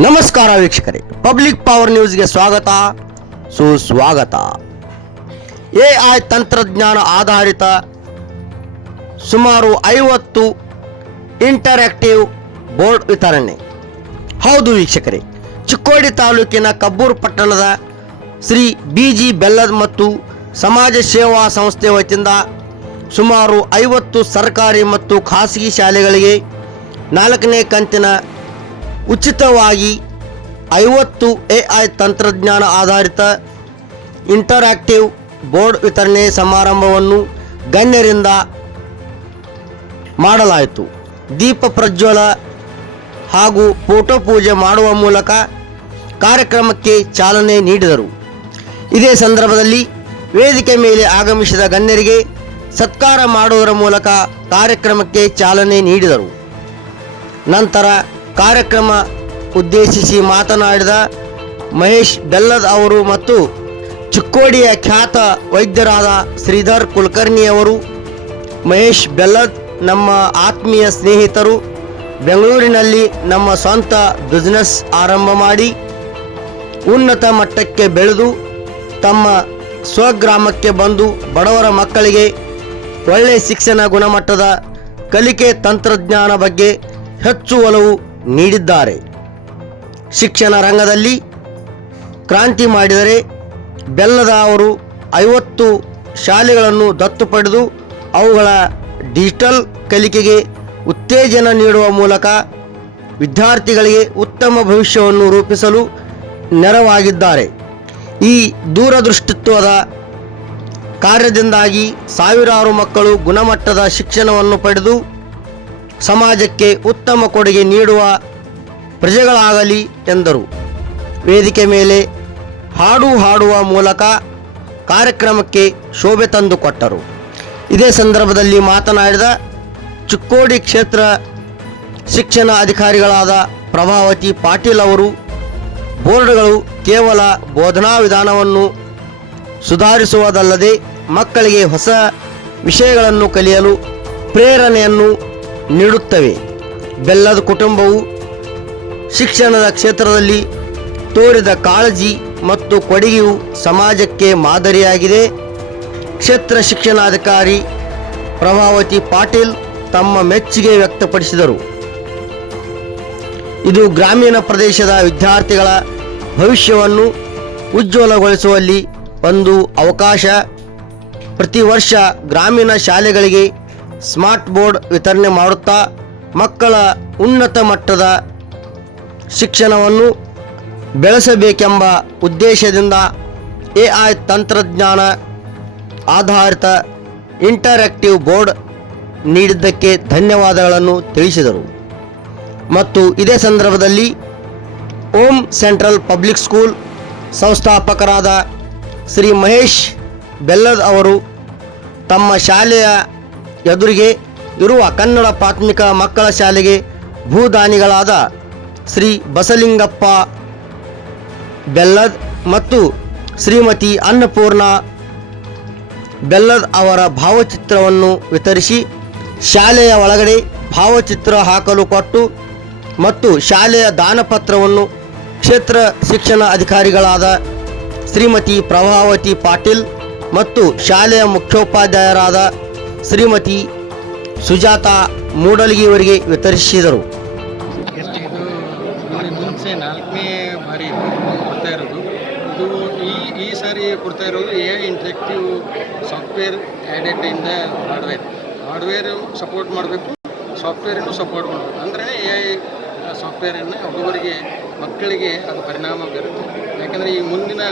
ನಮಸ್ಕಾರ ವೀಕ್ಷಕರೇ, public power ನ್ಯೂಸ್ಗೆ ಸ್ವಾಗತ ಸುಸ್ವಾಗತ. ಎಐ ತಂತ್ರಜ್ಞಾನ ಆಧಾರಿತ ಸುಮಾರು 50 ಇಂಟರಾಕ್ಟಿವ್ ಬೋರ್ಡ್ ವಿತರಣೆ. ಹೌದು ವೀಕ್ಷಕರೇ, ಚಿಕ್ಕೋಡಿ ತಾಲೂಕಿನ ಕಬ್ಬೂರು ಪಟ್ಟಣದ ಶ್ರೀ BG ಬೆಲ್ಲದ್ ಮತ್ತು ಸಮಾಜ ಸೇವಾ ಸಂಸ್ಥೆ ವತಿಯಿಂದ ಸುಮಾರು 50 ಸರ್ಕಾರಿ ಮತ್ತು ಖಾಸಗಿ ಶಾಲೆಗಳಿಗೆ 4ನೇ ಕಂತಿನ ಉಚಿತವಾಗಿ 50 AI ತಂತ್ರಜ್ಞಾನ ಆಧಾರಿತ ಇಂಟರಾಕ್ಟಿವ್ ಬೋರ್ಡ್ ವಿತರಣೆ ಸಮಾರಂಭವನ್ನು ಗಣ್ಯರಿಂದ ಮಾಡಲಾಯಿತು. ದೀಪ ಪ್ರಜ್ವಲ ಹಾಗೂ ಫೋಟೋ ಪೂಜೆ ಮಾಡುವ ಮೂಲಕ ಕಾರ್ಯಕ್ರಮಕ್ಕೆ ಚಾಲನೆ ನೀಡಿದರು. ಇದೇ ಸಂದರ್ಭದಲ್ಲಿ ವೇದಿಕೆ ಮೇಲೆ ಆಗಮಿಸಿದ ಗಣ್ಯರಿಗೆ ಸತ್ಕಾರ ಮಾಡುವುದರ ಮೂಲಕ ಕಾರ್ಯಕ್ರಮಕ್ಕೆ ಚಾಲನೆ ನೀಡಿದರು. ನಂತರ ಕಾರ್ಯಕ್ರಮ ಉದ್ದೇಶಿಸಿ ಮಾತನಾಡಿದ ಮಹೇಶ್ ಬೆಲ್ಲದ್ ಅವರು ಮತ್ತು ಚಿಕ್ಕೋಡಿಯ ಖ್ಯಾತ ವೈದ್ಯರಾದ ಶ್ರೀಧರ್ ಕುಲಕರ್ಣಿಯವರು, ಮಹೇಶ್ ಬೆಲ್ಲದ್ ನಮ್ಮ ಆತ್ಮೀಯ ಸ್ನೇಹಿತರು, ಬೆಂಗಳೂರಿನಲ್ಲಿ ನಮ್ಮ ಸ್ವಂತ ಬಿಸ್ನೆಸ್ ಆರಂಭ ಮಾಡಿ ಉನ್ನತ ಮಟ್ಟಕ್ಕೆ ಬೆಳೆದು ತಮ್ಮ ಸ್ವಗ್ರಾಮಕ್ಕೆ ಬಂದು ಬಡವರ ಮಕ್ಕಳಿಗೆ ಒಳ್ಳೆಯ ಶಿಕ್ಷಣ ಗುಣಮಟ್ಟದ ಕಲಿಕೆ ತಂತ್ರಜ್ಞಾನ ಬಗ್ಗೆ ಹೆಚ್ಚು ಒಲವು ನೀಡಿದ್ದಾರೆ. ಶಿಕ್ಷಣ ರಂಗದಲ್ಲಿ ಕ್ರಾಂತಿ ಮಾಡಿದರೆ ಬೆಲ್ಲದ ಅವರು 50 ಶಾಲೆಗಳನ್ನು ದತ್ತು ಪಡೆದು ಅವುಗಳ ಡಿಜಿಟಲ್ ಕಲಿಕೆಗೆ ಉತ್ತೇಜನ ನೀಡುವ ಮೂಲಕ ವಿದ್ಯಾರ್ಥಿಗಳಿಗೆ ಉತ್ತಮ ಭವಿಷ್ಯವನ್ನು ರೂಪಿಸಲು ನೆರವಾಗಿದ್ದಾರೆ. ಈ ದೂರದೃಷ್ಟಿತ್ವದ ಕಾರ್ಯದಿಂದಾಗಿ ಸಾವಿರಾರು ಮಕ್ಕಳು ಗುಣಮಟ್ಟದ ಶಿಕ್ಷಣವನ್ನು ಪಡೆದು ಸಮಾಜಕ್ಕೆ ಉತ್ತಮ ಕೊಡುಗೆ ನೀಡುವ ಪ್ರಜೆಗಳಾಗಲಿ ಎಂದರು. ವೇದಿಕೆ ಮೇಲೆ ಹಾಡು ಹಾಡುವ ಮೂಲಕ ಕಾರ್ಯಕ್ರಮಕ್ಕೆ ಶೋಭೆ ತಂದುಕೊಟ್ಟರು. ಇದೇ ಸಂದರ್ಭದಲ್ಲಿ ಮಾತನಾಡಿದ ಚಿಕ್ಕೋಡಿ ಕ್ಷೇತ್ರ ಶಿಕ್ಷಣ ಅಧಿಕಾರಿಗಳಾದ ಪ್ರಭಾವತಿ ಪಾಟೀಲ್ ಅವರು, ಬೋರ್ಡ್ಗಳು ಕೇವಲ ಬೋಧನಾ ವಿಧಾನವನ್ನು ಸುಧಾರಿಸುವುದಲ್ಲದೆ ಮಕ್ಕಳಿಗೆ ಹೊಸ ವಿಷಯಗಳನ್ನು ಕಲಿಯಲು ಪ್ರೇರಣೆಯನ್ನು ನೀಡುತ್ತವೆ. ಬೆಲ್ಲದ ಕುಟುಂಬವು ಶಿಕ್ಷಣದ ಕ್ಷೇತ್ರದಲ್ಲಿ ತೋರಿದ ಕಾಳಜಿ ಮತ್ತು ಕೊಡುಗೆಯು ಸಮಾಜಕ್ಕೆ ಮಾದರಿಯಾಗಿದೆ. ಕ್ಷೇತ್ರ ಶಿಕ್ಷಣಾಧಿಕಾರಿ ಪ್ರಭಾವತಿ ಪಾಟೀಲ್ ತಮ್ಮ ಮೆಚ್ಚುಗೆ ವ್ಯಕ್ತಪಡಿಸಿದರು. ಇದು ಗ್ರಾಮೀಣ ಪ್ರದೇಶದ ವಿದ್ಯಾರ್ಥಿಗಳ ಭವಿಷ್ಯವನ್ನು ಉಜ್ವಲಗೊಳಿಸುವಲ್ಲಿ ಒಂದು ಅವಕಾಶ. ಪ್ರತಿ ವರ್ಷ ಗ್ರಾಮೀಣ ಶಾಲೆಗಳಿಗೆ ಸ್ಮಾರ್ಟ್ ಬೋರ್ಡ್ ವಿತರಣೆ ಮಾಡುತ್ತಾ ಮಕ್ಕಳ ಉನ್ನತ ಮಟ್ಟದ ಶಿಕ್ಷಣವನ್ನು ಬೆಳೆಸಬೇಕೆಂಬ ಉದ್ದೇಶದಿಂದ AI ತಂತ್ರಜ್ಞಾನ ಆಧಾರಿತ ಇಂಟರಾಕ್ಟಿವ್ ಬೋರ್ಡ್ ನೀಡಿದ್ದಕ್ಕೆ ಧನ್ಯವಾದಗಳನ್ನು ತಿಳಿಸಿದರು. ಮತ್ತು ಇದೇ ಸಂದರ್ಭದಲ್ಲಿ ಓಂ ಸೆಂಟ್ರಲ್ ಪಬ್ಲಿಕ್ ಸ್ಕೂಲ್ ಸಂಸ್ಥಾಪಕರಾದ ಶ್ರೀ ಮಹೇಶ್ ಬೆಲ್ಲದ್ ಅವರು ತಮ್ಮ ಶಾಲೆಯ ಎದುರಿಗೆ ಇರುವ ಕನ್ನಡ ಪ್ರಾಥಮಿಕ ಮಕ್ಕಳ ಶಾಲೆಗೆ ಭೂದಾನಿಗಳಾದ ಶ್ರೀ ಬಸಲಿಂಗಪ್ಪ ಬೆಲ್ಲದ್ ಮತ್ತು ಶ್ರೀಮತಿ ಅನ್ನಪೂರ್ಣ ಬೆಲ್ಲದ್ ಅವರ ಭಾವಚಿತ್ರವನ್ನು ವಿತರಿಸಿ ಶಾಲೆಯ ಒಳಗಡೆ ಭಾವಚಿತ್ರ ಹಾಕಲು ಕೊಟ್ಟು ಮತ್ತು ಶಾಲೆಯ ದಾನಪತ್ರವನ್ನು ಕ್ಷೇತ್ರ ಶಿಕ್ಷಣ ಅಧಿಕಾರಿಗಳಾದ ಶ್ರೀಮತಿ ಪ್ರಭಾವತಿ ಪಾಟೀಲ್ ಮತ್ತು ಶಾಲೆಯ ಮುಖ್ಯೋಪಾಧ್ಯಾಯರಾದ ಶ್ರೀಮತಿ ಸುಜಾತಾ ಮೂಡಲಗಿಯವರಿಗೆ ವಿತರಿಸಿದರು. ಮುಂಚೆ 4ನೇ ಬಾರಿ ಕೊಡ್ತಾ ಇರೋದು ಇದು. ಈ ಸಾರಿ ಕೊಡ್ತಾ ಇರೋದು AI interactive software added in the hardware support ಮಾಡಬೇಕು, ಸಾಫ್ಟ್ವೇರನ್ನು ಸಪೋರ್ಟ್ ಮಾಡಬೇಕು. ಅಂದರೆ AI ಸಾಫ್ಟ್ವೇರನ್ನು ಹುಡುಗರಿಗೆ ಮಕ್ಕಳಿಗೆ ಅದು ಪರಿಣಾಮ ಬೀರುತ್ತೆ. ಯಾಕಂದರೆ ಈ ಮುಂದಿನ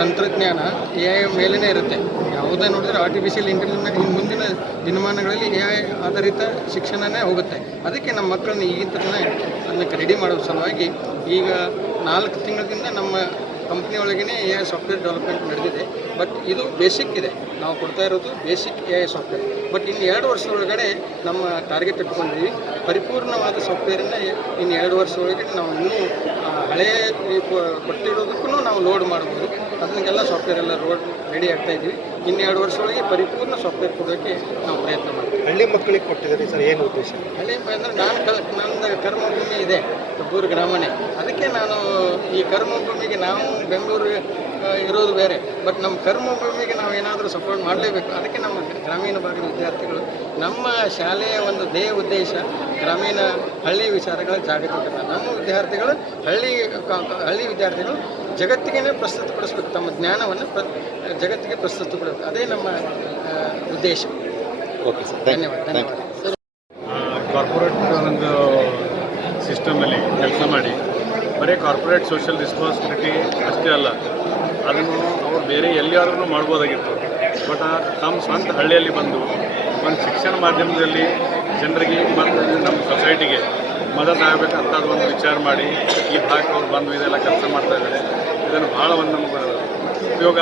ತಂತ್ರಜ್ಞಾನ AI ಮೇಲೇ ಇರುತ್ತೆ. ಯಾವುದೇ ನೋಡಿದ್ರೆ ಆರ್ಟಿಫಿಷಿಯಲ್ ಇಂಟೆಲಿಜೆನ್ಸ್ ಈ ಮುಂದಿನ ದಿನಮಾನಗಳಲ್ಲಿ AI ಆಧಾರಿತ ಶಿಕ್ಷಣನೇ ಹೋಗುತ್ತೆ. ಅದಕ್ಕೆ ನಮ್ಮ ಮಕ್ಕಳನ್ನ ಈಗಿಂತಲೇ ಅದಕ್ಕೆ ರೆಡಿ ಮಾಡೋ ಸಲುವಾಗಿ ಈಗ 4 ತಿಂಗಳಿಂದ ನಮ್ಮ ಕಂಪ್ನಿ ಒಳಗೇ AI ಸಾಫ್ಟ್ವೇರ್ ಡೆವಲಪ್ಮೆಂಟ್ ನಡೆದಿದೆ. ಬಟ್ ಇದು ಬೇಸಿಕ್ ಇದೆ, ನಾವು ಕೊಡ್ತಾ ಇರೋದು basic A I software. But ಇನ್ನು 2 ವರ್ಷ ಒಳಗಡೆ ನಮ್ಮ ಟಾರ್ಗೆಟ್ ಇಟ್ಕೊಂಡಿದ್ದೀವಿ, ಪರಿಪೂರ್ಣವಾದ ಸಾಫ್ಟ್ವೇರನ್ನು ಇನ್ನು 2 ವರ್ಷ ಒಳಗಡೆ ನಾವು ಇನ್ನೂ ಹಳೆಯ ಕೊಟ್ಟಿರೋದಕ್ಕೂ ನಾವು ಲೋಡ್ ಮಾಡ್ಬೋದು. ಅದನ್ನೆಲ್ಲ ಸಾಫ್ಟ್ವೇರ್ ಎಲ್ಲ ರೆಡಿ ಆಗ್ತಾ ಇದ್ದೀವಿ. ಇನ್ನು 2 ವರ್ಷ ಒಳಗೆ ಪರಿಪೂರ್ಣ ಸಾಫ್ಟ್ವೇರ್ ಕೊಡೋಕ್ಕೆ ನಾವು ಪ್ರಯತ್ನ ಮಾಡ್ತೀವಿ. ಹಳ್ಳಿ ಮಕ್ಕಳಿಗೆ ಕೊಟ್ಟಿದ್ದಾರೆ ಸರ್, ಏನು ಉದ್ದೇಶ? ಹಳ್ಳಿ ಅಂದರೆ ನನ್ನ ಕರ್ಮಭೂಮಿ ಇದೆ ಕಬ್ಬೂರು ಗ್ರಾಮನೇ, ಅದಕ್ಕೆ ನಾನು ಈ ಕರ್ಮಭೂಮಿಗೆ ನಾವು ಬೆಂಗಳೂರು ಇರೋದು ಬೇರೆ, ಬಟ್ ನಮ್ಮ ಕರ್ಮಭೂಮಿಗೆ ನಾವು ಏನಾದರೂ ಸಪೋರ್ಟ್ ಮಾಡಲೇಬೇಕು. ಅದಕ್ಕೆ ನಮ್ಮ ಗ್ರಾಮೀಣ ಭಾಗದ ವಿದ್ಯಾರ್ಥಿಗಳು, ನಮ್ಮ ಶಾಲೆಯ ಒಂದು ಧ್ಯೇಯ ಉದ್ದೇಶ ಗ್ರಾಮೀಣ ಹಳ್ಳಿ ವಿಚಾರಗಳ ಜಾಗತೀಕರಣ. ನಮ್ಮ ವಿದ್ಯಾರ್ಥಿಗಳು ಹಳ್ಳಿ ವಿದ್ಯಾರ್ಥಿಗಳು ಜಗತ್ತಿಗೆ ಪ್ರಸ್ತುತಪಡಿಸ್ಬೇಕು, ತಮ್ಮ ಜ್ಞಾನವನ್ನು ಜಗತ್ತಿಗೆ ಪ್ರಸ್ತುತಪಡಬೇಕು. ಅದೇ ನಮ್ಮ ಉದ್ದೇಶ. ಓಕೆ ಸರ್, ಧನ್ಯವಾದ. ಕಾರ್ಪೊರೇಟ್ ಒಂದು ಸಿಸ್ಟಮಲ್ಲಿ ಕೆಲಸ ಮಾಡಿ ಬರೀ ಕಾರ್ಪೊರೇಟ್ ಸೋಷಿಯಲ್ ರೆಸ್ಪಾನ್ಸಿಬಿಲಿಟಿ ಅಷ್ಟೇ ಅಲ್ಲ, ಅದನ್ನು ಅವರು ಬೇರೆ ಎಲ್ಲಿಯಾದ್ರೂ ಮಾಡ್ಬೋದಾಗಿತ್ತು. ಬಟ್ ತಮ್ಮ ಸ್ವಂತ ಹಳ್ಳಿಯಲ್ಲಿ ಬಂದು ಒಂದು ಶಿಕ್ಷಣ ಮಾಧ್ಯಮದಲ್ಲಿ ಜನರಿಗೆ ಮತ್ತು ನಮ್ಮ ಸೊಸೈಟಿಗೆ ಮದತ್ ಆಗಬೇಕಂತ ಒಂದು ವಿಚಾರ ಮಾಡಿ ಈ ಭಾಗಕ್ಕೆ ಅವ್ರು ಬಂದು ಇದೆಲ್ಲ ಕೆಲಸ ಮಾಡ್ತಾಯಿದ್ದಾರೆ. ಇದನ್ನು ಭಾಳ ಒಂದು ನಮ್ಗೆ ಉಪಯೋಗ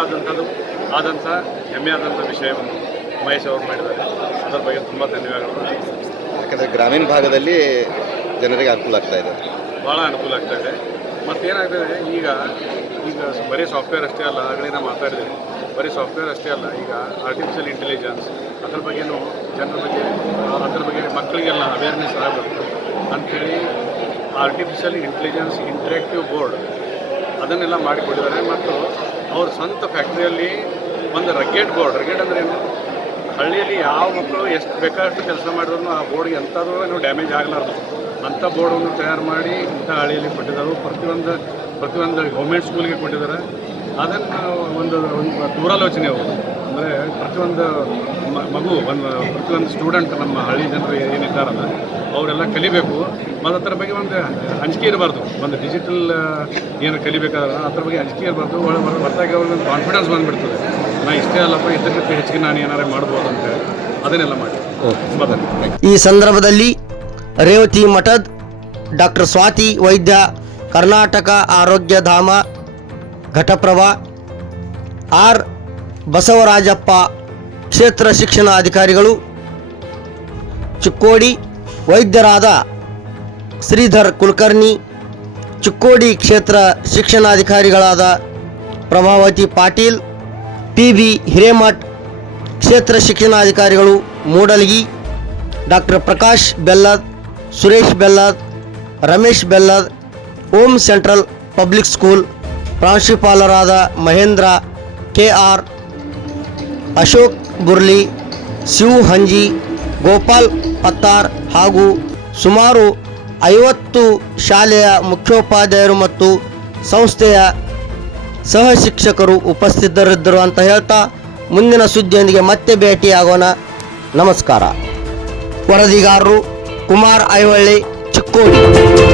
ಆದಂಥ ಹೆಮ್ಮೆಯಾದಂಥ ವಿಷಯವನ್ನು ಮಹೇಶ್ ಅವರು ಮಾಡಿದ್ದಾರೆ. ಅದರ ಬಗ್ಗೆ ತುಂಬ ಧನ್ಯವಾದಗಳು. ಯಾಕಂದರೆ ಗ್ರಾಮೀಣ ಭಾಗದಲ್ಲಿ ಜನರಿಗೆ ಅನುಕೂಲ ಆಗ್ತಾ ಇದೆ, ಭಾಳ ಅನುಕೂಲ ಆಗ್ತಾಯಿದೆ. ಮತ್ತೇನಾಗ್ತದೆ, ಈಗ ಬರೀ ಸಾಫ್ಟ್ವೇರ್ ಅಷ್ಟೇ ಅಲ್ಲ, ಆಗಲೇ ನಾವು ಮಾತಾಡಿದ್ದೀವಿ, ಬರೀ ಸಾಫ್ಟ್ವೇರ್ ಅಷ್ಟೇ ಅಲ್ಲ, ಈಗ ಆರ್ಟಿಫಿಷಿಯಲ್ ಇಂಟೆಲಿಜೆನ್ಸ್ ಅದ್ರ ಬಗ್ಗೆನೂ ಅದ್ರ ಬಗ್ಗೆ ಮಕ್ಕಳಿಗೆಲ್ಲ ಅವೇರ್ನೆಸ್ ಆಗಬೇಕು ಅಂಥೇಳಿ ಆರ್ಟಿಫಿಷಿಯಲ್ ಇಂಟೆಲಿಜೆನ್ಸ್ ಇಂಟ್ರಾಕ್ಟಿವ್ ಬೋರ್ಡ್ ಅದನ್ನೆಲ್ಲ ಮಾಡಿಕೊಟ್ಟಿದ್ದಾರೆ. ಮತ್ತು ಅವ್ರ ಸ್ವಂತ ಫ್ಯಾಕ್ಟ್ರಿಯಲ್ಲಿ ಒಂದು ರಗ್ಗೆಡ್ ಅಂದರೆ ಏನು, ಹಳ್ಳಿಯಲ್ಲಿ ಯಾವ ಮಕ್ಕಳು ಎಷ್ಟು ಬೇಕಾದಷ್ಟು ಕೆಲಸ ಮಾಡಿದ್ರು ಆ ಬೋರ್ಡ್ಗೆ ಎಂಥದ್ದು ಏನೋ ಡ್ಯಾಮೇಜ್ ಆಗಲಾರ್ದು ಅಂಥ ಬೋರ್ಡನ್ನು ತಯಾರು ಮಾಡಿ ಇಂಥ ಹಳ್ಳಿಯಲ್ಲಿ ಕೊಟ್ಟಿದ್ದಾರೆ. ಪ್ರತಿಯೊಂದು ಗೌರ್ಮೆಂಟ್ ಸ್ಕೂಲ್ಗೆ ಕೊಟ್ಟಿದ್ದಾರೆ. ಅದನ್ನು ಒಂದು ದೂರಾಲೋಚನೆ ಅವರು, ಅಂದರೆ ಪ್ರತಿಯೊಂದು ಪ್ರತಿಯೊಂದು ಸ್ಟೂಡೆಂಟ್ ನಮ್ಮ ಹಳ್ಳಿ ಜನರು ಏನಿದ್ದಾರಲ್ಲ ಅವರೆಲ್ಲ ಕಲಿಬೇಕು. ಮತ್ತು ಅದ್ರ ಬಗ್ಗೆ ಒಂದು ಅಂಜಿಕೆ ಇರಬಾರ್ದು, ಒಂದು ಡಿಜಿಟಲ್ ಏನು ಕಲಿಬೇಕಾದ್ರೆ ಅದ್ರ ಬಗ್ಗೆ ಅಂಜಿಕೆ ಇರಬಾರ್ದು. ಹೊರತಾಗಿ ಅವ್ರಿಗೆ ಒಂದು ಕಾನ್ಫಿಡೆನ್ಸ್ ಬಂದುಬಿಡ್ತದೆ, ನಾ ಇಷ್ಟೇ ಅಲ್ಲಪ್ಪ, ಇದಕ್ಕಿಂತ ಹೆಚ್ಚಿಗೆ ನಾನು ಏನಾರು ಮಾಡ್ಬೋದು ಅಂತೇಳಿ ಅದನ್ನೆಲ್ಲ ಮಾಡಿ. ಈ ಸಂದರ್ಭದಲ್ಲಿ ರೇವತಿ ಮಠದ್, ಡಾಕ್ಟರ್ ಸ್ವಾತಿ ವೈದ್ಯ, ಕರ್ನಾಟಕ ಆರೋಗ್ಯ ಧಾಮ ಘಟಪ್ರಭಾ, ಆರ್ ಬಸವರಾಜಪ್ಪ ಕ್ಷೇತ್ರ ಶಿಕ್ಷಣಾಧಿಕಾರಿಗಳು, ಚಿಕ್ಕೋಡಿ ವೈದ್ಯರಾದ ಶ್ರೀಧರ್ ಕುಲಕರ್ಣಿ, ಚಿಕ್ಕೋಡಿ ಕ್ಷೇತ್ರ ಶಿಕ್ಷಣಾಧಿಕಾರಿಗಳಾದ ಪ್ರಭಾವತಿ ಪಾಟೀಲ್, PB ಹಿರೇಮಠ್ ಕ್ಷೇತ್ರ ಶಿಕ್ಷಣಾಧಿಕಾರಿಗಳು ಮೂಡಲಗಿ, ಡಾಕ್ಟರ್ ಪ್ರಕಾಶ್ ಬೆಲ್ಲದ್, ಸುರೇಶ್ ಬೆಲ್ಲದ್, ರಮೇಶ್ ಬೆಲ್ಲದ್, ಓಂ ಸೆಂಟ್ರಲ್ ಪಬ್ಲಿಕ್ ಸ್ಕೂಲ್ ಪ್ರಾಂಶುಪಾಲರಾದ ಮಹೇಂದ್ರ KR, ಅಶೋಕ್ ಬುರ್ಲಿ, ಶಿವು ಹಂಜಿ, ಗೋಪಾಲ್ ಪತ್ತಾರ್ ಹಾಗೂ ಸುಮಾರು 50 ಶಾಲೆಯ ಮುಖ್ಯೋಪಾಧ್ಯಾಯರು ಮತ್ತು ಸಂಸ್ಥೆಯ ಸಹ ಶಿಕ್ಷಕರು ಉಪಸ್ಥಿತರಿದ್ದರು ಅಂತ ಹೇಳ್ತಾ ಮುಂದಿನ ಸುದ್ದಿಯೊಂದಿಗೆ ಮತ್ತೆ ಭೇಟಿಯಾಗೋಣ. ನಮಸ್ಕಾರ. ವರದಿಗಾರರು ಕುಮಾರ್ ಐಹೊಳೆ, ಚಿಕ್ಕೋಡಿ.